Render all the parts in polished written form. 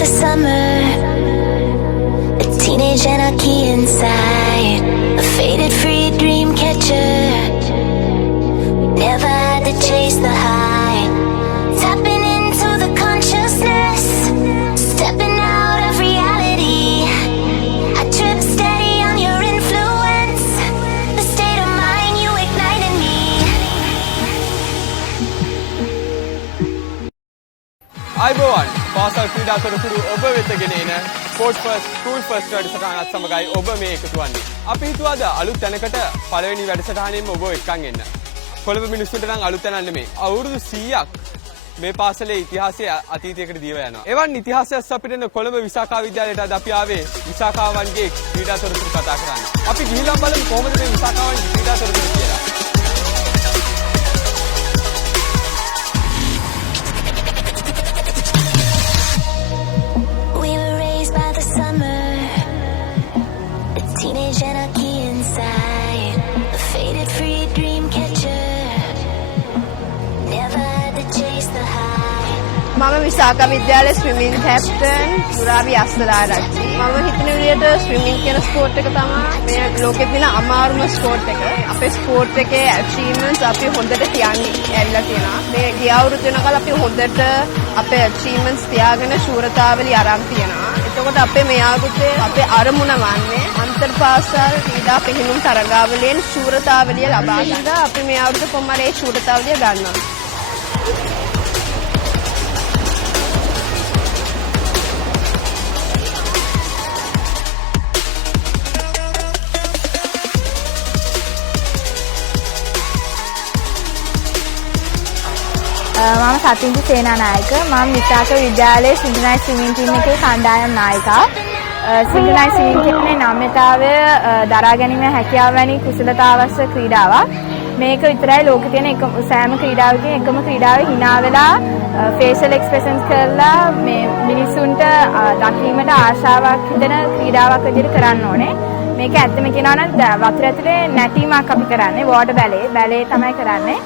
the summer, a teenage anarchy inside, a faded free dream catcher. Never had to chase the high, tapping into the consciousness, stepping out of reality. I trip steady on your influence, the state of mind you ignite in me. අයිබෝවන් පාසල් ක්‍රීඩා තොරතුරු ඔබ වෙත ගෙන එන sports first school first වැඩසටහනත් සමගයි ඔබ මේ එකතු වන්නේ. අපි හිතුවාද අලුත් තැනකට පළවෙනි වැඩසටහනින්ම ඔබ එක්කන් එන්න. කොළඹ මිනිස්සුන්ට නම් අලුත් තැනක් නෙමෙයි. අවුරුදු 100ක් මේ පාසලේ ඉතිහාසය අතීතයකට දීව යනවා. එවන් ඉතිහාසයක් අපිට කොළඹ විසාකා විද්‍යාලයට අද අපි ආවේ විසාකාවන්ගේ ක්‍රීඩා තොරතුරු කතා කරන්න. අපි ගිහිල්ලා බලමු කොහොමද මේ විසාකාවන්ගේ ක්‍රීඩා තොරතුරු කියලා. Teenage anarchy inside, a faded free dream catcher. Never had to chase the high. මම විසාකා විද්‍යාලයේ ස්විමින් කැප්ටන් සුරාවි අස්සලාරච්චි. මම හිතන විදිහට ස්විමින් කියන ස්පෝර්ට් එක තමයි මේ ලෝකෙ තියෙන අමාරුම ස්පෝර්ට් එක. අපේ ස්පෝර්ට් එකේ ඇචීව්මන්ට්ස් අපි හොඳට තියන්නේ ඇරිලා තියෙනවා. මේ ගිය අවුරුදු වෙනකල් අපි හොඳට අපේ ඇචීව්මන්ට්ස් තියාගෙන ශූරතාවලිය අරන් තියෙනවා. එතකොට අපේ මේ ආගුතේ අපේ අරමුණ වන්නේ අන්තර් පාසල් ක්‍රීඩා පිහිනුම් තරගාවලියෙන් ශූරතාවලිය ලබා ගන්න. අපි මේ අවුරුද්ද කොහොමද ඒ ශූරතාවලිය ගන්නවා. මම සතින්දු සේනානායක. මම විසාක විද්‍යාලයේ සිංහලයි ස්විමින් ටීම් එකේ කණ්ඩායම් නායිකා. සිංහලයි ස්විමින් ටීමේ නම්‍යතාවය දරා ගැනීම හැකියාව වැනි කුසලතාවස්ස ක්‍රීඩාවක්. මේක විතරයි ලෝකේ තියෙන එකම සෑම ක්‍රීඩාවකින් එකම ක්‍රීඩාවේ hina වෙලා ෆේෂල් එක්ස්ප්‍රෙෂන්ස් කරලා මේ මිනිසුන්ට දකින්නට ආශාවක් හිතෙන ක්‍රීඩාවක් විදිහට කරන්න ඕනේ. මේක ඇත්තම කියනවා නම් වතුර ඇතුලේ නැටීමක් අපි කරන්නේ වෝටර් බැලේ තමයි කරන්නේ.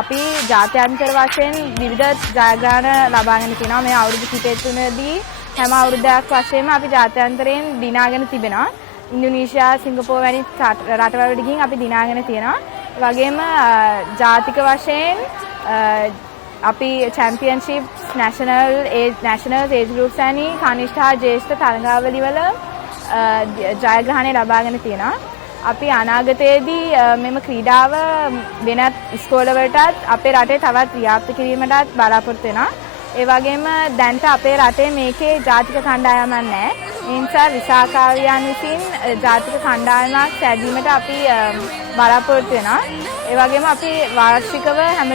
අපි ජාත්‍යන්තර වශයෙන් විවිධ ජයග්‍රහණ ලබාගෙන තිනවා. මේ අවුරුදු කිහිපය තුනදී හැම අවුරුද්දක් වශයෙන්ම අපි ජාත්‍යන්තරයෙන් දිනාගෙන තිබෙනවා. ඉන්දුනීසියා, සිංගප්පූරු වැනි රටවලට ගිහින් අපි දිනාගෙන තියෙනවා. ඒ වගේම ජාතික වශයෙන් අපි චැම්පියන්ෂිප්ස්, නැෂනල් ඒජ් ගෲප්ස් වැනි කනිෂ්ඨ හා ජ්‍යෙෂ්ඨ තරගාවලි වල ජයග්‍රහණ ලබාගෙන තියෙනවා. අපි අනාගතයේදී මෙම ක්‍රීඩාව වෙනත් ඉස්කෝලවලටත් අපේ රටේ තවත් ව්‍යාප්ත කිරීමටත් බලාපොරොත්තු වෙනවා. ඒ වගේම දැන්ට අපේ රටේ මේකේ ජාතික කණ්ඩායමක් නැහැ. ඒ නිසා විසාකාවියන් විසින් ජාතික කණ්ඩායමක් සැදීමට අපි බලාපොරොත්තු වෙනවා. ඒ වගේම අපි වාර්ෂිකව හැම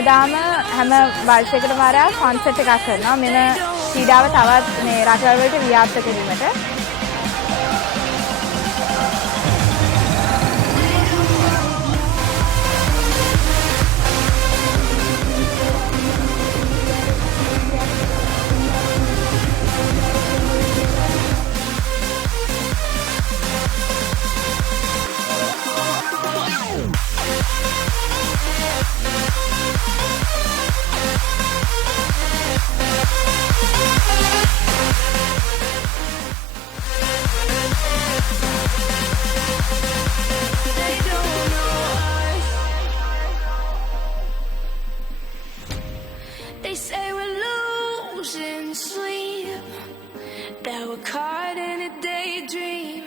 වර්ෂයකටම වරා කොන්සර්ට් එකක් කරනවා. මෙම ක්‍රීඩාව තවත් මේ රටවල් වලට ව්‍යාප්ත කිරීමට. They say we're losing sleep, that we're caught in a daydream.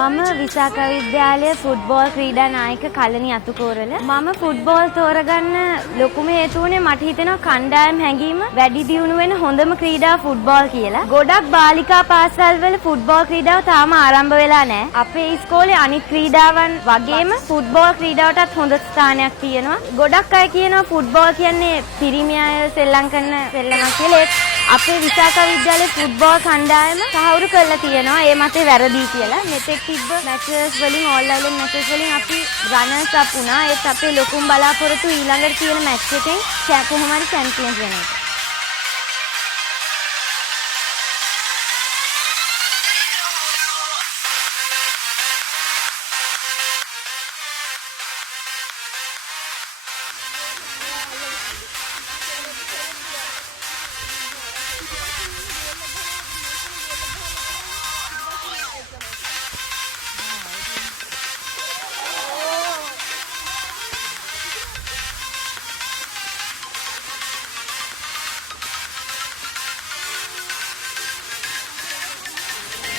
මම විසාකා විද්‍යාලයේ ෆුට්බෝල් ක්‍රීඩා නායක කලණි අතුකෝරල. මම ෆුට්බෝල් තෝරගන්න ලොකුම හේතුව උනේ මට හිතෙනවා කණ්ඩායම් හැඟීම වැඩි දියුණු වෙන හොඳම ක්‍රීඩාව ෆුට්බෝල් කියලා. ගොඩක් බාලිකා පාසල්වල ෆුට්බෝල් ක්‍රීඩාව තාම ආරම්භ වෙලා නැහැ. අපේ ඉස්කෝලේ අනිත් ක්‍රීඩාවන් වගේම ෆුට්බෝල් ක්‍රීඩාවටත් හොඳ ස්ථානයක් තියෙනවා. ගොඩක් අය කියනවා ෆුට්බෝල් කියන්නේ පිරිමි අය සෙල්ලම් කරන සෙල්ලමක් කියලා. අපේ විසාකා විද්‍යාලයේ ෆුට්බෝල් කණ්ඩායම සහවුරු කරලා තියෙනවා. ඒ මතේ වැරදි කියලා. මෙතෙක් තිබ්බ මැචස් වලින් ඕල් අයිලන්ඩ් මැචස් වලින් අපි රනර්ස් අප් වුණා. ඒත් අපේ ලොකුම බලාපොරොත්තු ඊළඟට තියෙන මැච් එකෙන් කොහොම හරි චැම්පියන්ස් වෙන එක.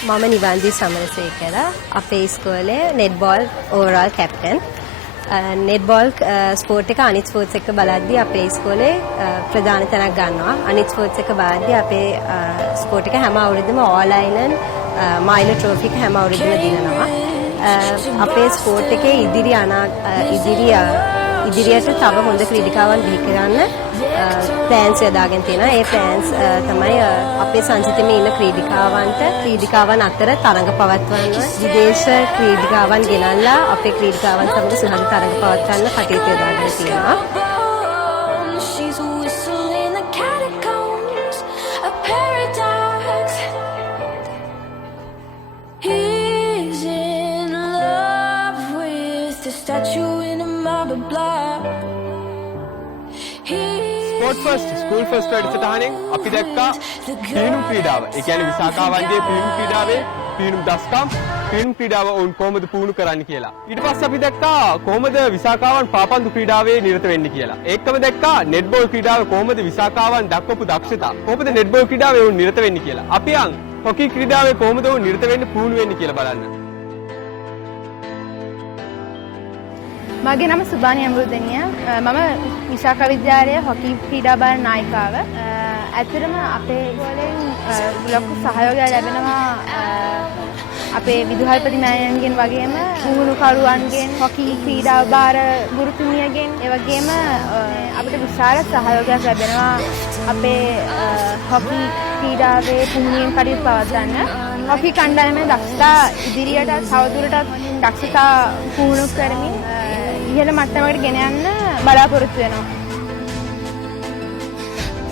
මම නිවන්දි සමරසේකර අපේ ඉස්කෝලේ netball overall captain. netball sport එක අනිත් ස්පෝර්ට්ස් එක බලද්දී අපේ ඉස්කෝලේ ප්‍රධාන තැනක් ගන්නවා. අනිත් ස්පෝර්ට්ස් එක බලද්දී අපේ ස්පෝර්ට් එක හැම අවුරුද්දම all island මයිලර් ට්‍රොෆි එක හැම අවුරුද්දම දිනනවා. අපේ ස්පෝර්ට් එකේ ඉදිරියට තව හොඳ ක්‍රීඩිකාවන් බිහි කරන්න ප්ලෑන්ස් යොදාගෙන තියෙනවා. ඒ ප්ලෑන්ස් තමයි අපේ සංසිතමේ ඉන්න ක්‍රීඩිකාවන් අතර තරඟ පවත්වන්න, විදේශ ක්‍රීඩිකාවන් ගෙනල්ලා අපේ ක්‍රීඩිකාවන් සමග සුහද තරඟ පවත්වන්න කටයුතු යොදාගෙන තියෙනවා. She's whistling the catacombs, a paradox. He's in love with the statue in a marble block. Sport first school first වැඩසටහනෙන් අපි දැක්කා පීනුම් ක්‍රීඩාව. ඒ කියන්නේ විසාකාවන්ගේ පීනුම් ක්‍රීඩාවේ පීනුම් දස්කම් පීනුම් ක්‍රීඩාව වුන් කොහොමද පුහුණු කරන්න කියලා. ඊට පස්සේ අපි දැක්කා කොහොමද විසාකාවන් පාපන්දු ක්‍රීඩාවේ නිරත වෙන්නේ කියලා. ඒකම දැක්කා නෙට්බෝල් ක්‍රීඩාවේ කොහොමද විසාකාවන් දක්වපු දක්ෂතා කොහොමද නෙට්බෝල් ක්‍රීඩාවේ වුන් නිරත වෙන්නේ කියලා. අපි යන් හොකි ක්‍රීඩාවේ කොහොමද වුන් නිරත වෙන්න පුහුණු වෙන්නේ කියලා බලන්න. මගේ නම සුබානි අමරුදෙනිය. මම විශාඛ විද්‍යාලයේ හොකි ක්‍රීඩා බල නායිකාව. ඇත්තටම අපේ ඉස්කෝලෙන් ලොකු සහයෝගයක් ලැබෙනවා අපේ විදුහල්පති මෑණියන්ගෙන් වගේම පුහුණුකරුවන්ගෙන්, හොකි ක්‍රීඩා බාර ගුරුතුමියගෙන්, ඒ වගේම අපිට විශාල සහයෝගයක් ලැබෙනවා අපේ හොකි ක්‍රීඩාවේ පුහුණුවෙන් කටයුතු පවත්වන්න. හොකි කණ්ඩායමේ දක්ෂතා ඉදිරියට තවදුරටත් දක්ෂතා පුහුණු කරමින් ඉහළ මට්ටමකට ගෙන යන්න බලාපොරොත්තු වෙනවා.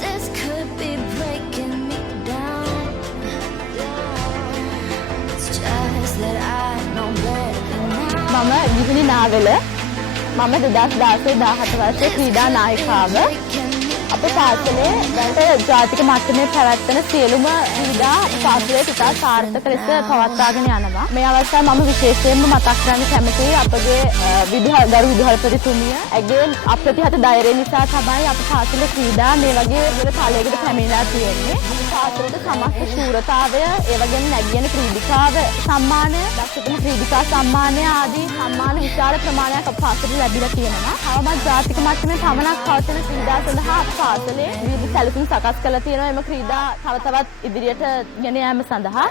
This could be breaking me down. It's just that I know better now. මම ජිහිනි නාවෙල. මම 2016-17 වර්ෂයේ ක්‍රීඩා නායිකාව. අපේ පාසලේ දැනට ජාතික මට්ටමේ පැවැත්වෙන සියලුම ක්‍රීඩා පාසලේ ඉතා සාර්ථක ලෙස පවත්වාගෙන යනවා. මේ අවස්ථාවේ මම විශේෂයෙන්ම මතක් කරන්න කැමතියි අපගේ ගරු විදුහල්පතිතුමිය. ඇගේ අප්‍රතිහත ධෛර්යය නිසා තමයි අපේ පාසලේ ක්‍රීඩා මේ වගේ තලයකට පැමිණලා තියෙන්නේ. පාසලට සමස්ත ශූරතාවය, ඒ වගේම නැගියන ක්‍රීඩිකාව සම්මානය, දක්ෂතම ක්‍රීඩිකා සම්මානය ආදී සම්මාන විශාල ප්‍රමාණයක් අපේ පාසලට ලැබිලා තියෙනවා. තවමත් ජාතික මට්ටමේ පමණක් පවතින ක්‍රීඩා සඳහා පාසලේ විවිධ සැලසුම් සකස් කරලා තියෙනවා. එම ක්‍රීඩා තව තවත් ඉදිරියට ගෙන යාම සඳහා.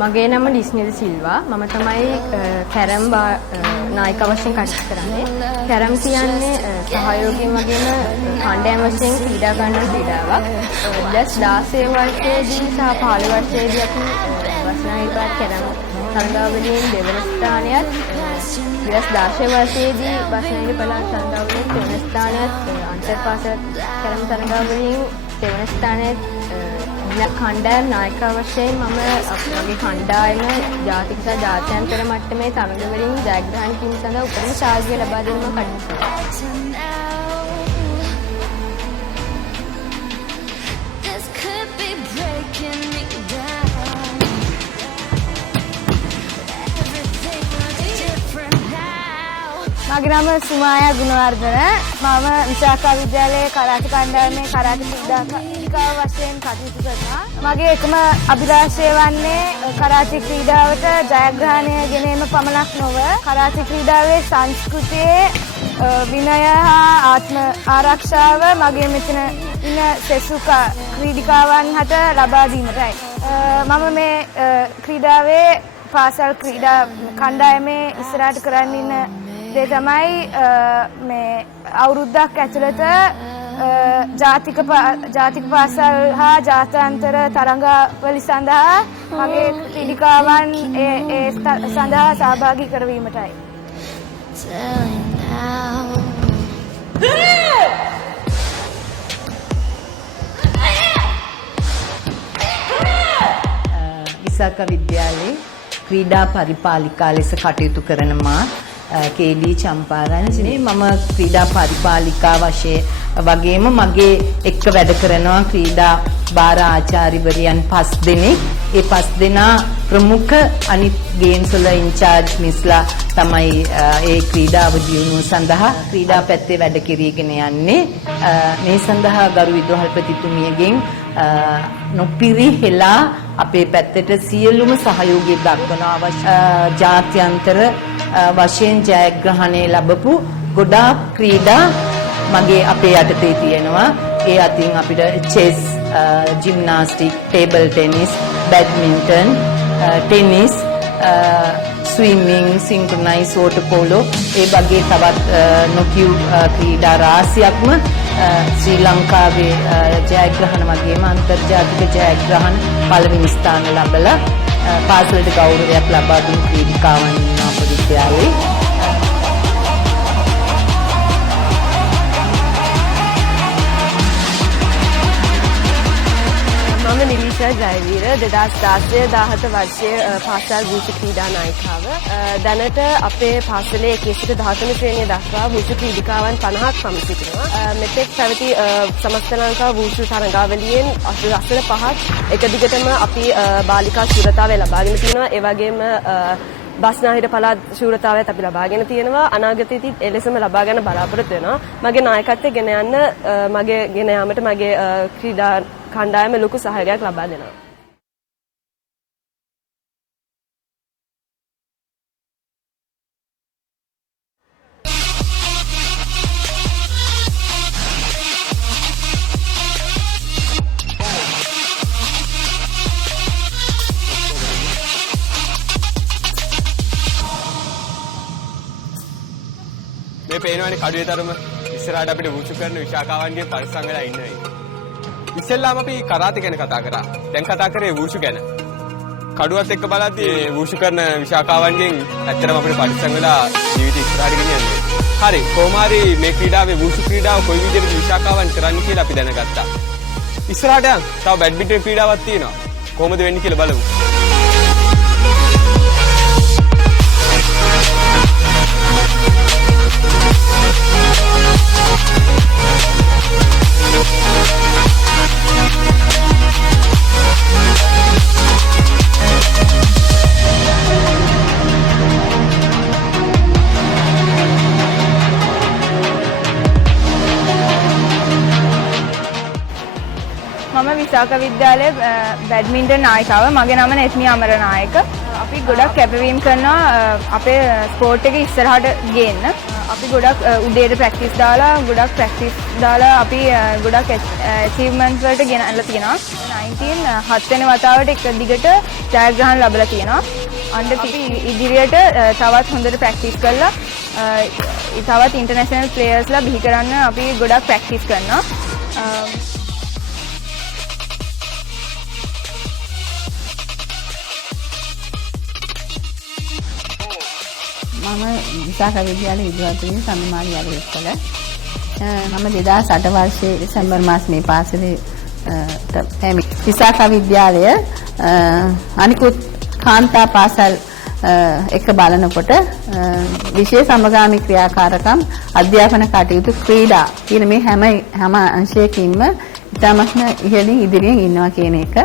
මගේ නම ඩිස්නිල් සිල්වා. මම තමයි කැරම් නායික වශයෙන් කටයුතු කරන්නේ. කැරම් කියන්නේ සහයෝගයෙන් වගේම කණ්ඩායම් වශයෙන් ක්‍රීඩා කරන ක්‍රීඩාවක්. 2016 වර්ෂයේදී සහ 15 වර්ෂයේදී අපි වසනාහිපාත් කැරම් තරගාවලියෙන් දෙවන ස්ථානයත්, 2016 වර්ෂයේදී බස්නාහිර පළාත් තරගාවලියෙන් දෙවන ස්ථානයත්, අන්තර්පාසල් කැරම් තරගාවලියෙන් දෙවන ස්ථානයත් කණ්ඩායම් නායක වශයෙන් මම අපගේ කණ්ඩායම ජාතික සහ ජාත්‍යන්තර මට්ටමේ තරගවලින් ජයග්‍රහණ කිරීම සඳහා උපරිම සහාය ලබා දෙන්න මම කටයුතු කරනවා. This could be breaking me down. Everything looks different now. මගේ නම සුමායා ගුණවර්ධන. මම විශාඛ විද්‍යාලයේ කරාටි කණ්ඩායමේ කරාටි ක්‍රීඩාකාව වශයෙන් කටයුතු කරනවා. මගේ එකම අභිලාෂය වන්නේ කරාටි ක්‍රීඩාවට ජයග්‍රහණය ගෙනීම පමණක් නොව කරාටි ක්‍රීඩාවේ සංස්කෘතියේ විනය හා ආත්ම ආරක්ෂාව මගේ මෙතන ඉන්න සෙසු ක්‍රීඩිකාවන් හට ලබා දීමටයි. මම මේ ක්‍රීඩාවේ පාසල් ක්‍රීඩා කණ්ඩායමේ ඉස්සරහට කරන්න ඉන්න දේ තමයි මේ අවුරුද්දක් ඇතුළත ජාතික පාසල් හා ජාත්‍යන්තර තරඟවල සඳහා මගේ ක්‍රීඩිකාවන් ඒ සඳහා සහභාගී කරවීමටයි. විසාක විද්‍යාලයේ ක්‍රීඩා පරිපාලිකා ලෙස කටයුතු කරන මා කේලී චම්පාරන්ජනේ. මම ක්‍රීඩා පරිපාලිකා වශයෙන් වගේම මගේ එක්ක වැඩ කරනවා ක්‍රීඩා බාර ආචාර්යවරියන් 5 දෙනෙක්. ඒ 5 දෙනා ප්‍රමුඛ අනිත් ගේම්ස් වල ඉන්චාර්ජ් මිස්ලා තමයි ඒ ක්‍රීඩාව දියුණුව සඳහා ක්‍රීඩා පැත්තේ වැඩ කිරීගෙන යන්නේ. මේ සඳහා ගරු විදුහල්පතිතුමියගෙන් නොපිරිහෙලා අපේ පැත්තට සියලුම සහයෝගය දක්වන අවශ්‍ය ජාත්‍යන්තර වශයෙන් ජයග්‍රහණය ලැබපු ගොඩාක් ක්‍රීඩා මගේ අපේ යටතේ තියෙනවා. ඒ අතින් අපිට chess, gymnastics, table tennis, badminton, tennis, swimming, synchronised water polo ඒ වගේ තවත් නොකියු ක්‍රීඩා රාශියක්ම ශ්‍රී ලංකාවේ ජයග්‍රහණ වගේම අන්තර්ජාතික ජයග්‍රහණ පළවෙනි ස්ථාන ලැබලා පාසලට ගෞරවයක් ලබා දුන් ක්‍රීඩිකාවන් ඉන්නවා අපේ විද්‍යාලයේ. මම නිලිෂා ජයවීර 2016-17 වර්ෂයේ පාසල් වූෂු ක්‍රීඩා නායිකාව. දැනට අපේ පාසලේ 1 සිට 13 ශ්‍රේණිය දක්වා වූෂු ක්‍රීඩිකාවන් 50ක් පමණ සිටිනවා. මෙතෙක් පැවති සමස්ත ලංකා වූෂු තරඟාවලියෙන් අසල 5ක් එක දිගටම අපි බාලිකා ශූරතාවය ලබාගෙන තියෙනවා. ඒ වගේම බස්නාහිර පළාත් ශූරතාවයත් අපි ලබාගෙන තියෙනවා. අනාගතයේදී එලෙසම ලබා ගන්න බලාපොරොත්තු වෙනවා. මගේ නායකත්වය ගෙන යන්න මගේ ගෙන යාමට මගේ ක්‍රීඩා කණ්ඩායම ලොකු සහයෝගයක් ලබා දෙනවා. මේ පේනවනේ කඩුවේ තරම ඉස්සරහට අපිට වූෂු කරන විශාකාවන්ගේ පරිසං වෙලා ඉන්නේ. ඉස්සෙල්ලාම අපි කරාතේ ගැන කතා කරා. දැන් කතා කරේ වූෂු ගැන. කඩුවත් එක්ක බලද්දී වූෂු කරන විශාකාවන්ගෙන් ඇත්තටම අපිට පරිසං වෙලා ජීවිතය ඉස්සරහට ගෙනියන්නේ. හරි, කොහොම හරි මේ ක්‍රීඩාවේ වූෂු ක්‍රීඩාව කොයි විදිහට විශාකාවන් කරන්නේ කියලා අපි දැනගත්තා. ඉස්සරහට යන් තව බැඩ්මින්ටන් ක්‍රීඩාවක් තියෙනවා. කොහොමද වෙන්නේ කියලා බලමු. මම විසාක විද්‍යාලයේ බැඩ්මින්ටන් නායිකාව. මගේ නම නෙස්මි අමරනායක. අපි ගොඩක් කැපවීම කරනවා අපේ ස්පෝර්ට් එක ඉස්සරහට ගේන්න. අපි ගොඩක් උදේට ප්‍රැක්ටිස් දාලා අපි ගොඩක් ඇචීව්මන්ට්ස් වලට ගෙනල්ලා තියෙනවා. 19 7 වෙනි වතාවට එක දිගට ජයග්‍රහණ ලැබලා තියෙනවා. අපි ඉදිරියට තවත් හොඳට ප්‍රැක්ටිස් කරලා තවත් ඉන්ටර්නැෂනල් ප්ලේයර්ස්ලා බිහි කරන්න අපි ගොඩක් ප්‍රැක්ටිස් කරනවා. මම විසාක විද්‍යාලයේ විද්‍යාර්ථිනි සම්මානීය ආරෝපකල. මම 2008 වර්ෂයේ දෙසැම්බර් මාසයේ මේ පාසලේ පැමිණි. විසාක විද්‍යාලය අනිකුත් කාන්තා පාසල් එක බලනකොට විශේෂ සමගාමී ක්‍රියාකාරකම් අධ්‍යාපන කටයුතු ක්‍රීඩා කියන මේ හැම අංශයකින්ම ඉතාමත්ම ඉහළින් ඉදිරියෙන් ඉන්නවා කියන එක.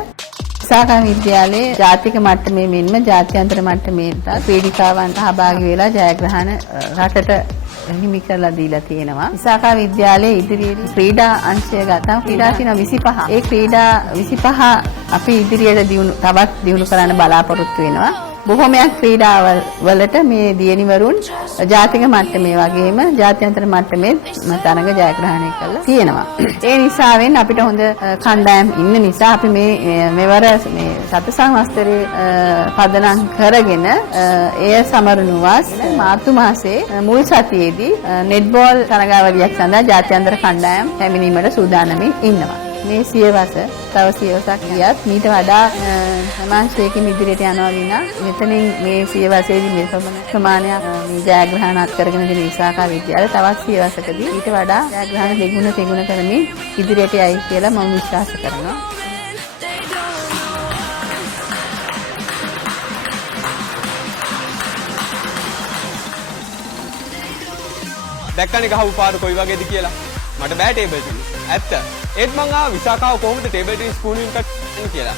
විසාක විද්‍යාලයේ ජාතික මට්ටමේ මෙන්ම ජාත්‍යන්තර මට්ටමේ ක්‍රීඩිකාවන් සහභාගී වෙලා ජයග්‍රහණ රටට හිමි කරලා දීලා තියෙනවා. විසාක විද්‍යාලයේ ඉදිරියේ ක්‍රීඩා අංශය ගත්තාම ක්‍රීඩා තියෙනවා 25. ඒ ක්‍රීඩා 25 අපි ඉදිරියට තවත් දියුණු කරන්න බලාපොරොත්තු වෙනවා. බොහොමයක් ක්‍රීඩාවල් වලට මේ දියණිවරුන් ජාතික මට්ටමේ වගේම ජාත්‍යන්තර මට්ටමේ තරඟ ජයග්‍රහණය කළා තියෙනවා. ඒ නිසාවෙන් අපිට හොඳ කණ්ඩායම් ඉන්න නිසා අපි මෙවර මේ සත සංවත්සරේ පදනම් කරගෙන එය සමරනුවස් මාර්තු මාසයේ මුල් සතියේදී නෙට්බෝල් තරඟාවලියක් සඳහා ජාත්‍යන්තර කණ්ඩායම් පැමිණීමට සූදානම්ින් ඉන්නවා. මේ සියවස තව සියවසක් ගියත් මීට වඩා සමාජශීලී ඉදිරියට යනවා විනා මෙතනින් මේ සියවසේදී මේ ප්‍රමාණයක් මේ ජයග්‍රහණ අත් කරගෙන දෙන විසාක විද්‍යාලය තවත් සියවසකදී ඊට වඩා ජයග්‍රහණ දෙගුණ තෙගුණ කරමින් ඉදිරියට යයි කියලා මම විශ්වාස කරනවා. දැක්කනේ ගහපු පාර කොයි වගේද කියලා. මට බෑ ටේබල් ටෙනිස්. ඇත්ත. ඒත් මං ආ විසාකාව කොහොමද ටේබල් ටෙනිස් ස්කූල් එකකට කියලා.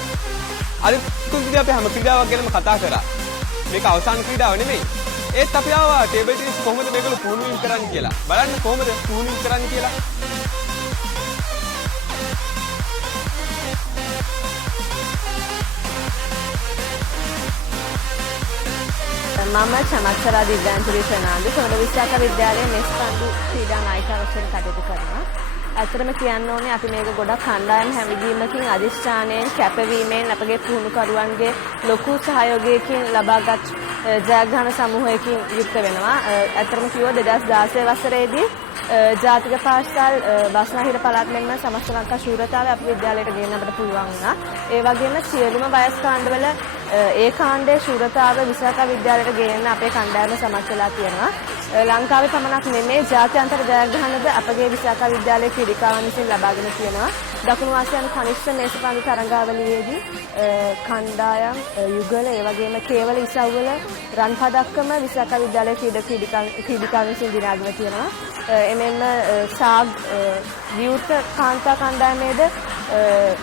අද තුන්දි අපි හැම ක්‍රීඩාවක් ගැනම කතා කරා. මේක අවසාන ක්‍රීඩාව නෙමෙයි. ඒත් අපි ආවා ටේබල් ටෙනිස් කොහොමද මේගොල්ලෝ පුහුණුවීම් කරන්නේ කියලා. බලන්න කොහොමද පුහුණුවීම් කරන්නේ කියලා. මම චමත්සරා දිව්‍යාංජලි ප්‍රනාන්දු සොරණ විශ්වාස විද්‍යාලයේ මෙස්පන්දු ක්‍රීඩා නායිකාව වශයෙන් කටයුතු කරනවා. ඇත්තටම කියන්න ඕනේ අපි මේක ගොඩක් කණ්ඩායම් හැමදීමකින් අධිෂ්ඨානයෙන් කැපවීමෙන් අපගේ පුහුණුකරුවන්ගේ ලොකු සහයෝගයකින් ලබාගත් ජයග්‍රහණ සමූහයකින් යුක්ත වෙනවා. ඇත්තටම කිව්වොත් 2016 වසරේදී ජාතික පාසල් බස්නාහිර පළාත් මෙන්ම සමස්ත ලංකා ශූරතාවය අපේ විද්‍යාලයට ගෙන්න අපිට පුළුවන් වුණා. ඒ වගේම සියලුම වයස් කාණ්ඩවල ඒ කාණ්ඩයේ ශූරතාව විශාඛ විද්‍යාලයට ගෙන්න අපේ කණ්ඩායම සමත් වෙලා තියෙනවා. ලංකාවේ පමණක් නෙමෙයි ජාත්‍යන්තර ජයග්‍රහණද අපගේ විශාඛ විද්‍යාලයේ ක්‍රීඩිකාවන් විසින් ලබාගෙන තියෙනවා. දකුණු ආසියානු කනිෂ්ඨ මේසපන්දු තරඟාවලියේදී කණ්ඩායම් යුගල ඒ වගේම කේවල ඉසව්වල රන් පදක්කම විශාඛ විද්‍යාලයේ ක්‍රීඩිකාවන් විසින් දිනාගෙන තියෙනවා. එමෙන්ම සාග් විවෘත කාන්තා කණ්ඩායමේද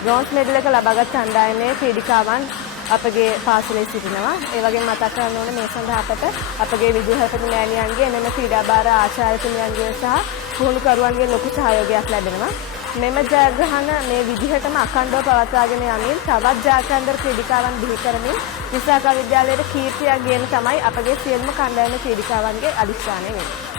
බ්‍රෝන්ස් මෙඩල් එක ලබාගත් කණ්ඩායමේ ක්‍රීඩිකාවන් අපගේ පාසලේ සිටිනවා. ඒ වගේම මතක් කරන්න ඕනේ මේ සඳහා අපට අපගේ විදුහල්පති මෑණියන්ගේ එමෙන්න ක්‍රීඩාභාර ආචාර්යතුමියන්ගේ සහ පුහුණුකරුවන්ගේ ලොකු සහයෝගයක් ලැබෙනවා. මෙම ජයග්‍රහණ මේ විදිහටම අඛණ්ඩව පවත්වාගෙන යමින් තවත් ජාත්‍යන්තර ක්‍රීඩිකාවන් බිහි කරමින් විශාඛ විද්‍යාලයට කීර්තියක් ගෙන තමයි අපගේ සියලුම කණ්ඩායම ක්‍රීඩිකාවන්ගේ අදිෂ්ඨානය වෙන්නේ.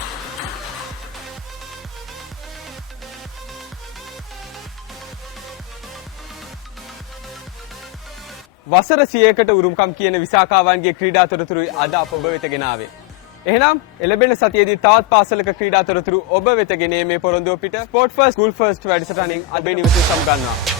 වසර 100කට උරුමකම් කියන විසාකාවන්ගේ ක්‍රීඩා තොරතුරුයි අද අප ඔබ වෙත ගෙන ආවේ. එහෙනම් එළඹෙන සතියේදී තවත් පාසලක ක්‍රීඩා තොරතුරු ඔබ වෙත ගෙනීමේ පොරොන්දුව පිට ස්පෝර්ට් ෆර්ස්ට් ස්කූල් ෆර්ස්ට් වැඩසටහනින් අද නිවසේ සමගන්නවා.